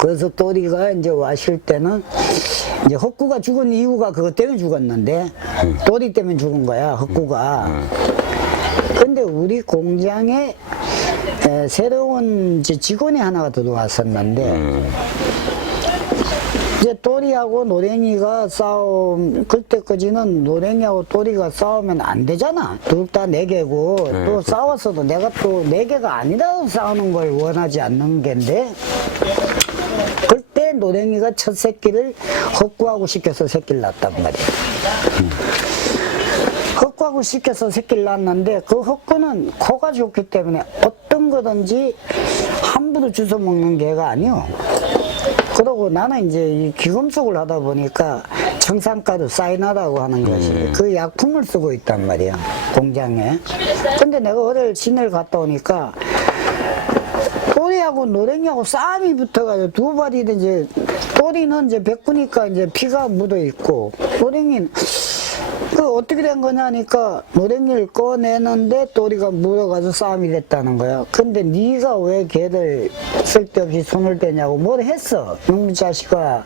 그래서 또리가 이제 왔을 때는 이제 헛구가 죽은 이유가 그것 때문에 죽었는데 또리 때문에 죽은 거야 헛구가. 근데 우리 공장에 에, 새로운 직원이 하나가 들어왔었는데 이제 또리하고 노랭이가 싸움 그때까지는 노랭이하고 또리가 싸우면 안 되잖아. 둘 다 네 개고. 또 싸웠어도 내가 또 네 개가 아니라도 싸우는 걸 원하지 않는 겐데. 그때 노랭이가 첫 새끼를 헛구하고 시켜서 새끼를 낳았단 말이야. 헛구하고 시켜서 새끼를 낳았는데 그 헛구는 코가 좋기 때문에 어떤 거든지 함부로 주워 먹는 개가 아니요 그러고 나는 이제 이 귀금속을 하다 보니까 청산가루 사이나라고 하는 것이 그 약품을 쓰고 있단 말이야 공장에. 근데 내가 어릴 시내를 갔다 오니까 또리하고 노랭이하고 싸움이 붙어가지고 두 발이 이제 또리는 이제 백구니까 이제 피가 묻어 있고 노랭이는 그 어떻게 된 거냐니까 노랭이를 꺼내는데 또리가 물어가지고 싸움이 됐다는 거야. 근데 네가 왜 걔를 쓸데없이 손을 대냐고 뭘 했어? 놈 자식아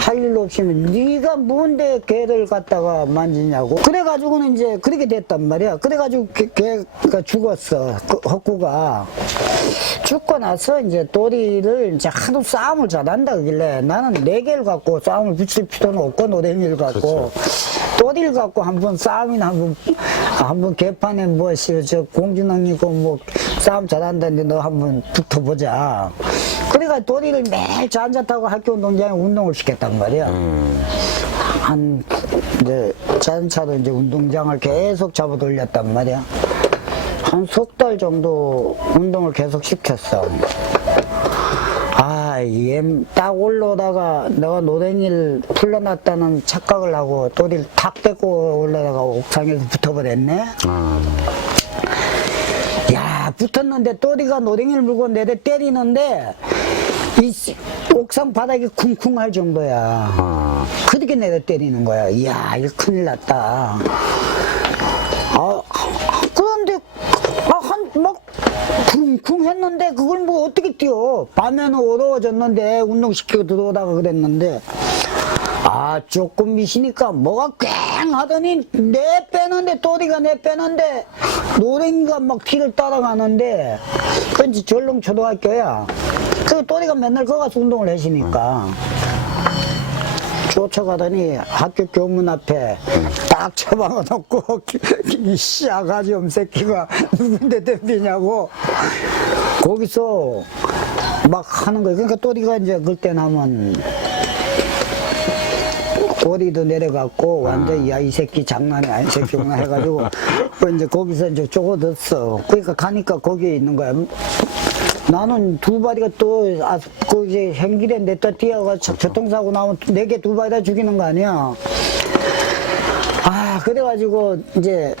할 일도 없으면 네가 뭔데 걔를 갖다가 만지냐고. 그래가지고는 이제 그렇게 됐단 말이야. 그래가지고 걔, 걔가 죽었어. 그 헛구가. 죽고 나서 이제 또리를 이제 하도 싸움을 잘한다 그길래 나는 네 개를 갖고 싸움을 붙일 필요는 없고 노랭이를 갖고 또리를 갖고 한번 싸움이나 한번 한번 개판에 뭐저 공주능이고 뭐 싸움 잘한다는데 너 한번 붙어보자. 그래가 또리를 매일 저 앉았다고 학교 운동장에 운동을 시켰단 말이야. 한 이제 자동차로 이제 운동장을 계속 잡아 돌렸단 말이야. 한 석 달 정도 운동을 계속 시켰어. 아, 얘딱 올라오다가 내가 노랭이를 풀려났다는 착각을 하고 또리를 탁 떼고 올라다가 옥상에서 붙어버렸네. 야, 붙었는데 또리가 노랭이를 물고 내려 때리는데 이 씨- 옥상 바닥이 쿵쿵 할 정도야. 그렇게 내려 때리는 거야. 이야, 이거 큰일 났다. 아, 그런데, 아, 한, 막, 쿵쿵 했는데, 그걸 뭐 어떻게 뛰어? 밤에는 어두워졌는데, 운동시키고 들어오다가 그랬는데, 아, 조금 미시니까 뭐가 꽝 하더니, 내 빼는데, 또리가 내 빼는데, 노랭이가 막 뒤를 따라가는데, 그지 전릉 초등학교야. 그 또리가 맨날 거기 가서 운동을 하시니까. 쫓아가더니 학교 교문 앞에 딱 처박아 놓고 이 씨아가지 엄새끼가 누군데 덤비냐고 거기서 막 하는 거예요. 그러니까 또리가 이제 그때 나면 꼬리도 내려갔고 완전 야이 새끼 장난이 아닌 새끼구나 해가지고 그 이제 거기서 이제 쪼고들었어. 그러니까 가니까 거기에 있는 거야. 나는 두 발이가 또, 아, 그 이제 행길에 냈다 뛰어가 저- 교통사고 나면 네개두 발이 다 죽이는 거 아니야. 아, 그래가지고 이제,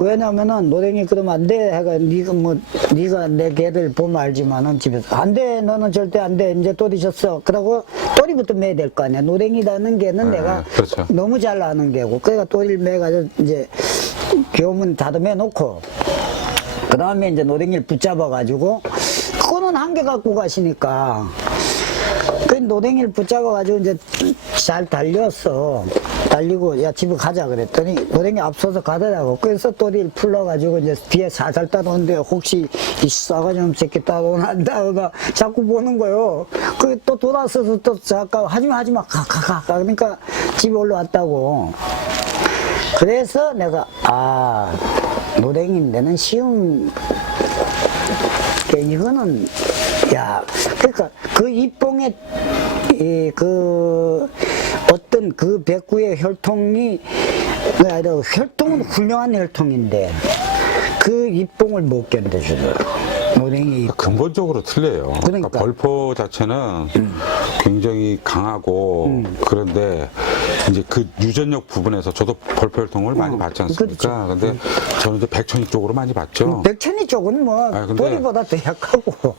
왜냐면은 노랭이 그러면 안 돼. 해가 니가 뭐, 니가 내 개들 보면 알지만은 집에서. 안 돼. 너는 절대 안 돼. 이제 또리 졌어. 그러고 또리부터 매야 될 거 아니야. 노랭이라는 개는 내가 그렇죠. 너무 잘 아는 개고. 그러니까 또리를 매가지고 이제 교문 다듬해 놓고. 그 다음에 이제 노랭이를 붙잡아가지고, 그거는 한 개 갖고 가시니까. 그 노랭이를 붙잡아가지고 이제 잘 달렸어. 달리고, 야, 집에 가자 그랬더니, 노랭이 앞서서 가더라고. 그래서 또리를 풀러가지고 이제 뒤에 살살 따라오는데, 혹시 이 싸가지 없는 새끼 따라오난다. 가 자꾸 보는 거요. 그 또 돌아서서 또 잠깐, 하지마, 하지마, 가, 가, 가. 가. 그러니까 집에 올라왔다고. 그래서 내가 아 노랭인데는 쉬운 게 이거는 야 그러니까 그 입봉에 이그 어떤 그 백구의 혈통이 아니라 혈통은 훌륭한 혈통인데 그 입봉을 못 견뎌주더라고 노랭이 입- 근본적으로 틀려요. 그러니까. 벌포 자체는 굉장히 강하고 그런데 이제 그 유전력 부분에서 저도 벌포 혈통을 많이 받지 않습니까? 근데 저는 이제 백천이 쪽으로 많이 봤죠. 백천이 쪽은 뭐 아, 근데- 도리보다 더 약하고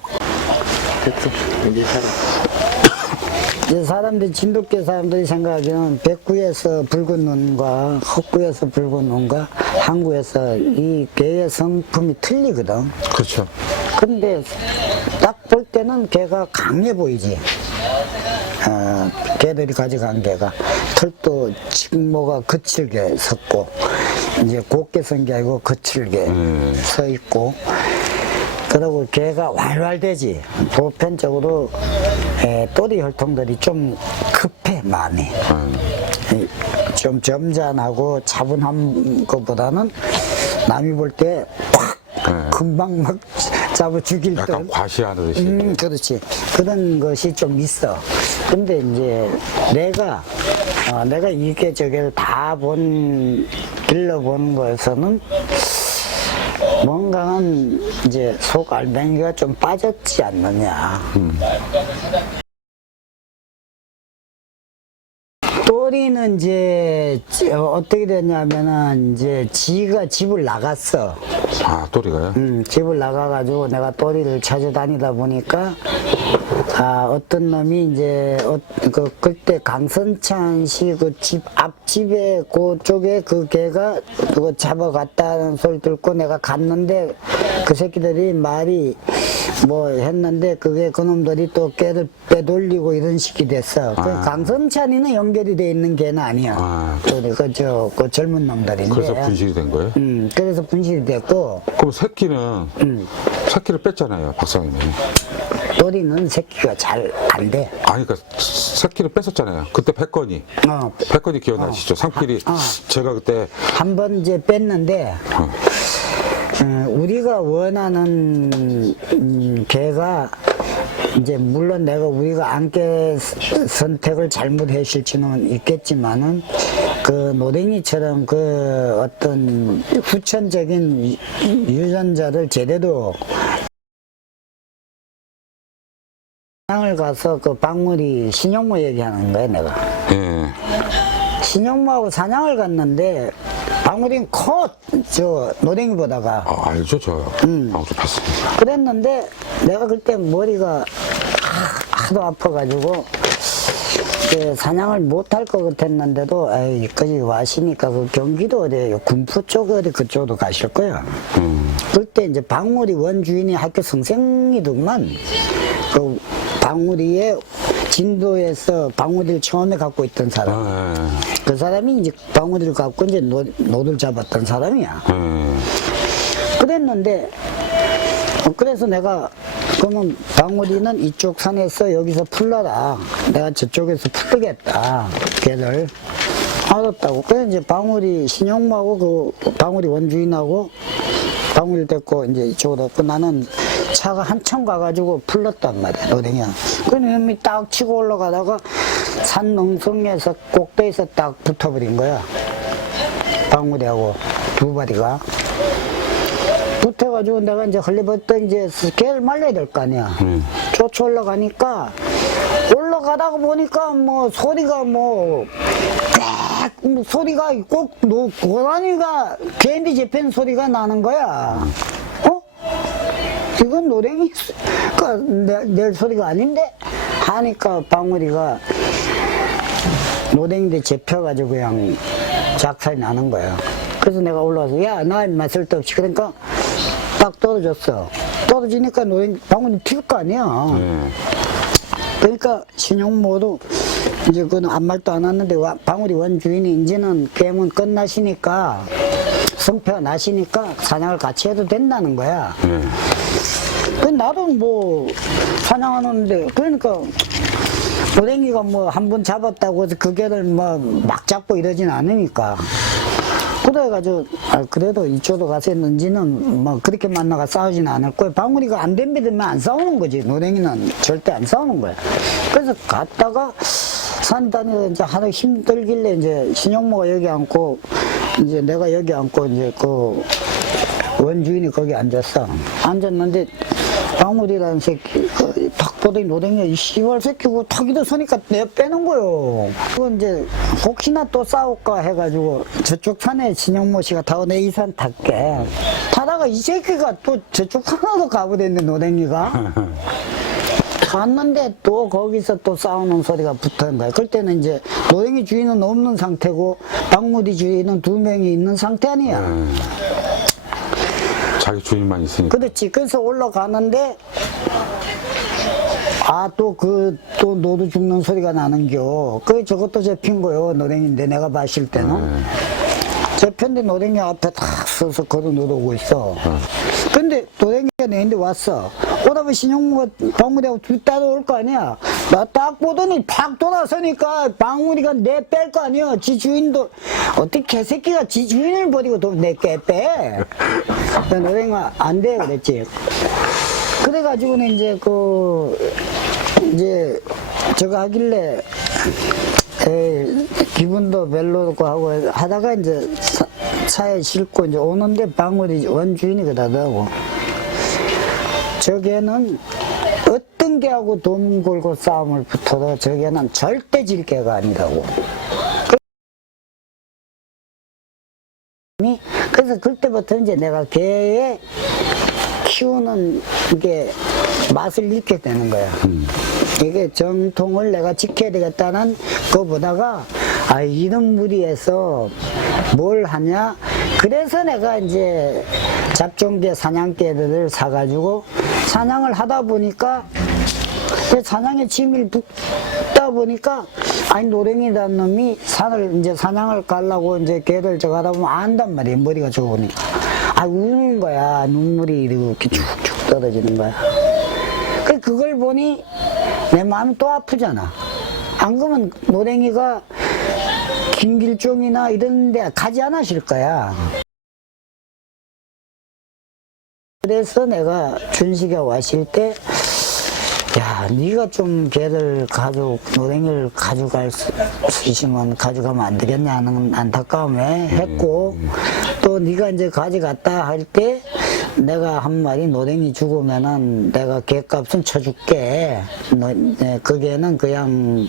이제 사람들이 진돗개 사람들이 생각하기는 백구에서 붉은 눈과 헛구에서 붉은 눈과 항구에서 이 개의 성품이 틀리거든. 그렇죠. 근데 딱 볼 때는 개가 강해 보이지. 어, 개들이 가져간 개가 털도 직모가 거칠게 섰고 이제 곱게 선 게 아니고 거칠게 음. 서 있고 그리고 개가 활활되지 보편적으로 에, 또리 혈통들이 좀 급해 마음이 이, 좀 점잖하고 차분한 것보다는 남이 볼때팍 네. 금방 막 잡아 죽일 듯 약간 과시하듯이. 음, 그렇지. 그런 것이 좀 있어. 근데 이제 내가, 어, 내가 이게 저게 다 본, 길러본 거에서는 뭔가는 이제 속 알맹이가 좀 빠졌지 않느냐. 또리는 이제 지- 어, 어떻게 됐냐면은 이제 지가 집을 나갔어. 아, 또리가요? 음, 집을 나가가지고 내가 또리를 찾아다니다 보니까 아, 어떤 놈이 이제 어, 그 그때 강선찬 씨 그 집 앞집에 그쪽에 그 개가 그거 잡아갔다는 소리 듣고 내가 갔는데 그 새끼들이 말이 뭐 했는데 그게 그놈들이 또 개를 빼돌리고 이런 식이 됐어. 그 아. 강선찬이는 연결이 돼 있는 개는 아니야. 아. 그, 그, 저, 그 젊은 놈들인데. 그래서 분실이 된 거예요? 음, 그래서 분실이 됐고, 그럼 새끼는 음. 새끼를 뺐잖아요, 박사님이. 또리는 새끼가 잘 안 돼. 아니, 그러니까 새끼를 뺐었잖아요. 그때 백건이. 어, 백건이 기억나시죠? 상필이 어. 제가 그때 한 번 이제 뺐는데, 어, 음, 우리가 원하는 음, 개가 이제 물론 내가 우리가 안개 스- 선택을 잘못했을지는 있겠지만은 그 노랭이처럼 그 어떤 후천적인 유- 유전자를 제대로 장을 가서 그 박물이 신용모 얘기하는 거야 내가 예. 신용모하고 사냥을 갔는데 박물이는 커저 노랭이 보다가 아, 알죠, 저. 음. 방송 봤습니다. 그랬는데 내가 그때 머리가 하- 하도 아파가지고 그 사냥을 못할 것 같았는데도 에이 여기까지 와시니까 그 경기도 어디 군포 쪽 어디 그쪽으로 가실 거야. 음. 그때 이제 박물이 원주인이 학교 선생이더만 그 박물이의 진도에서 박물이를 처음에 갖고 있던 사람. 아, 그 사람이 이제 박물이를 갖고 이제 노, 노를 잡았던 사람이야. 예. 예. 그랬는데 어, 그래서 내가 그러면 방울이는 이쪽 산에서 여기서 풀러라 내가 저쪽에서 풀르겠다 걔를 알았다고 그래서 이제 방울이 신용마하고 그 방울이 원주인하고 방울이 됐고 이제 이쪽으로 했고 나는 차가 한참 가가지고 풀렀단 말이야 노랭이야 그놈이 딱 치고 올라가다가 산 능성에서 꼭대기에서 딱 붙어버린 거야 방울이하고 두 마리가 붙어가지고 내가 이제 헐리버터 이제 개를 말려야 될 거 아니야. 쫓아 올라가니까 올라가다가 보니까 뭐 소리가 뭐, 꽥! 뭐 소리가 꼭 노, 고라니가 개인디 잡힌 소리가 나는 거야. 어? 이건 노랭이 가 내, 내 소리가 아닌데? 하니까 방울이가 노랭이들 잡혀가지고 그냥 작살이 나는 거야. 그래서 내가 올라와서 야나 인마 쓸데없이 그러니까 딱 떨어졌어. 떨어지니까 노랭이 방울이 튈 거 아니야. 예. 그러니까 신용모도 이제 그건 아무 말도 안 했는데 와- 방울이 원주인이 이제는 게임은 끝나시니까 성패가 나시니까 사냥을 같이 해도 된다는 거야. 예. 그 나도 뭐 사냥하는데 그러니까 고랭이가 뭐 한 번 잡았다고 해서 그 개를 뭐막 잡고 이러진 않으니까 그래가지고 아, 그래도 이쪽으로 가서 했는지는 뭐 그렇게 만나가 싸우진 않을 거예요 방울이가 안 덤비들면 안 싸우는 거지 노랭이는 절대 안 싸우는 거야 그래서 갔다가 산 다니다 이제 하루 힘들길래 이제 신용모가 여기 앉고 이제 내가 여기 앉고 이제 그 원주인이 거기 앉았어. 앉았는데 방울이라는 새끼 그, 탁 보더니 노랭이 이 씨발 새끼고 탁이도 서니까 내 빼는 거요. 그 이제 혹시나 또 싸울까 해가지고 저쪽 산에 진영모 씨가 타고 내 이산 탈게. 타다가 이 새끼가 또 저쪽 산으로 가버렸네 노랭이가. 갔는데 또 거기서 또 싸우는 소리가 붙은 거야. 그때는 이제 노랭이 주인은 없는 상태고 박무디 주인은 두 명이 있는 상태 아니야. 예. 자기 주인만 있으니까. 그렇지. 그래서 올라가는데 아또그 또 노도 죽는 소리가 나는겨. 그 저것도 잡힌 거요. 노랭인데 내가 봤을 때는. 잡혔는데 노랭이 앞에 탁 서서 걸어 놓고 있어. 근데 노랭이가 내인데 왔어. 보면 신용무가 방울이하고 둘 따라올 거 아니야. 나 딱 보더니 팍 돌아서니까 방울이가 내 뺄 거 아니야. 지 주인도 어떻게 개새끼가 지 주인을 버리고 내게 빼. 노랭아 안돼 그랬지. 그래가지고는 이제 그 이제 저거 하길래 에이, 기분도 별로 고 하고 하다가 이제 차, 차에 싣고 이제 오는데 방울이 원주인이 그러더라고. 저게는 어떤 개하고 돈 걸고 싸움을 붙어도 저게는 절대 질 개가 아니라고. 그래서 그때부터 이제 내가 개의 키우는 이게 맛을 잃게 되는 거야. 이게 정통을 내가 지켜야 되겠다는 거보다가 아 이런 무리에서 뭘 하냐 그래서 내가 이제 잡종개 사냥개들을 사가지고 사냥을 하다 보니까 그 사냥에 짐을 붙다 보니까 아니 노랭이라는 놈이 산을 이제 사냥을 가려고 이제 개를 저거 하다 보면 안단 말이야 머리가 좋으니까 아 우는 거야. 눈물이 이렇게 쭉쭉 떨어지는 거야. 그 그걸 보니 내 마음이 또 아프잖아. 안 그러면 노랭이가 김길종이나 이런 데 가지 않으실 거야 그래서 내가 준식이가 왔을 때 야, 네가 좀 걔를 가져 노랭이를 가져갈 수, 수 있으면 가져가면 안 되겠냐 하는 안타까움에 했고 또 네가 이제 가져갔다 할 때 내가 한 마리 노랭이 죽으면은 내가 개값은 쳐줄게. 너, 네, 그 개는 그냥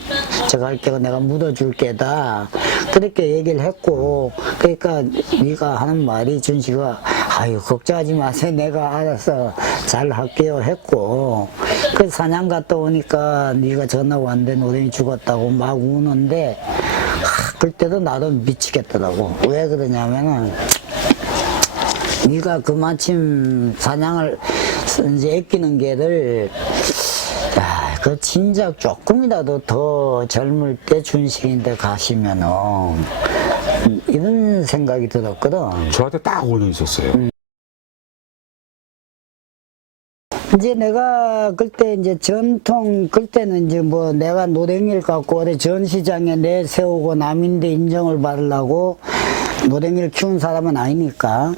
할 게고 내가 묻어줄 게다. 그렇게 얘기를 했고 그러니까 네가 하는 말이 준식아 아유 걱정하지 마세요. 내가 알아서 잘 할게요 했고 그 사냥 갔다 오니까 네가 전화 왔는데 노랭이 죽었다고 막 우는데 하, 그때도 나도 미치겠더라고. 왜 그러냐면은 네가 그마침 사냥을 이제 아끼는 개를 야, 그 진작 조금이라도 더 젊을 때 준식인데 가시면은 음, 이런 생각이 들었거든. 저한테 딱 5년 있었어요. 이제 내가 그때 이제 전통 그때는 이제 뭐 내가 노랭이를 갖고 어디 전시장에 내세우고 남인데 인정을 받으려고 노랭이를 키운 사람은 아니니까.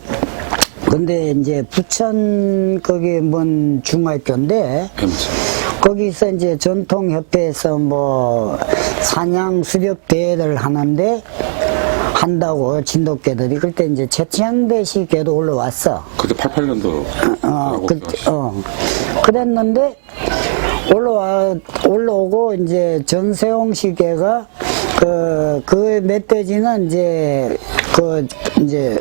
근데 이제 부천 거기 뭔 중학교인데 거기서 이제 전통협회에서 뭐 사냥 수렵 대회를 하는데 한다고 진돗개들이 그때 이제 최치양대시 개도 올라왔어. 그때 88년도. 어, 그, 어. 그랬는데, 올라와, 올라오고, 이제 전세용 시계가, 그, 그 멧돼지는 이제, 그, 이제,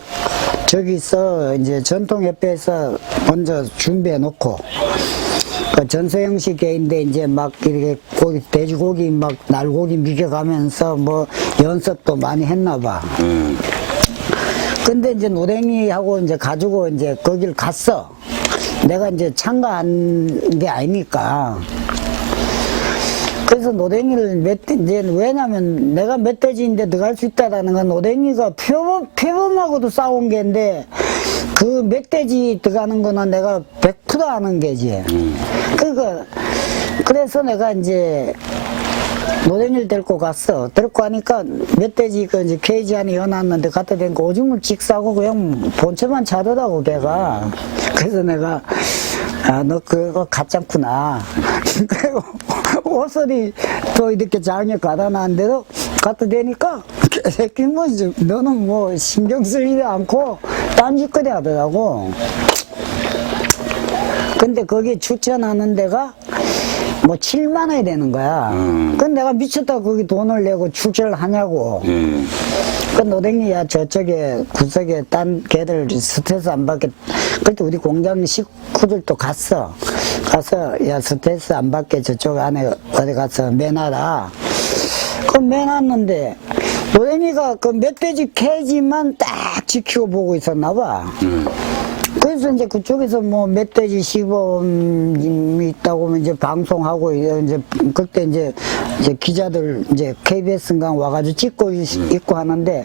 저기서, 이제 전통협회에서 먼저 준비해 놓고, 그 전소영 씨 개인데 이제 막 이렇게 고기, 돼지고기 막 날고기 미겨가면서 뭐 연습도 많이 했나 봐. 음. 근데 이제 노랭이하고 이제 가지고 이제 거길 갔어. 내가 이제 참가한 게 아니니까. 그래서 노랭이를 멧돼, 이제 왜냐면 내가 멧돼지인데 들어갈 수 있다라는 건 노랭이가 표범, 표범하고도 싸운 게인데 그 멧돼지 들어가는 거는 내가 100% 아는 게지. 그니까, 그래서 내가 이제 노랭이를 데리고 갔어. 데리고 가니까 멧돼지 그 이제 케이지 안에 여놨는데 갖다 대니까 오줌을 찍 싸고 그냥 본체만 자더라고 걔가. 그래서 내가 아 너 그거 가짜구나. 그리고 옷소리 또 이렇게 장에 가다 놨는데도 갖다 대니까 새끼 뭐 너는 뭐 신경 쓰지도 않고 딴짓거리 하더라고. 근데 거기 추천하는 데가 뭐 7만 원이 되는 거야. 음. 그건 내가 미쳤다 거기 돈을 내고 출제를 하냐고. 예. 그 노랭이야 저쪽에 구석에 딴 개들 스트레스 안 받게 그때 우리 공장 식구들도 갔어 가서 야 스트레스 안 받게 저쪽 안에 어디 가서 매놔라 그 매놨는데 노랭이가 그 멧돼지 케이지만 딱 지키고 보고 있었나 봐 그래서 이제 그쪽에서 뭐 멧돼지 시범이 있다고 하면 이제 방송하고 이제 그때 이제 이제 기자들 이제 KBS인가 와가지고 찍고 있- 있고 하는데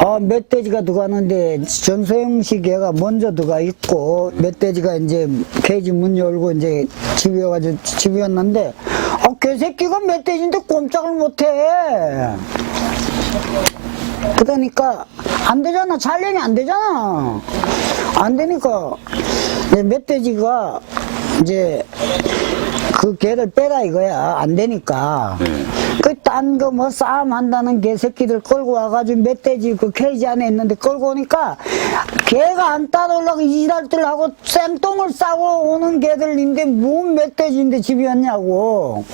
아 멧돼지가 들어가는데 전소영 씨 걔가 먼저 들어가 있고 멧돼지가 이제 케이지 문 열고 이제 집에 와가지고 집이었는데 아 개새끼가 멧돼지인데 꼼짝을 못해 그러니까 안 되잖아. 촬영이 안 되잖아. 안 되니까 이제 멧돼지가 이제 그 개를 빼라 이거야. 안 되니까. 그 딴 거 뭐 싸움 한다는 개 새끼들 끌고 와가지고 멧돼지 그 케이지 안에 있는데 끌고 오니까 개가 안 따라오려고 이달들 하고 생똥을 싸고 오는 개들인데 뭔 멧돼지인데 집이었냐고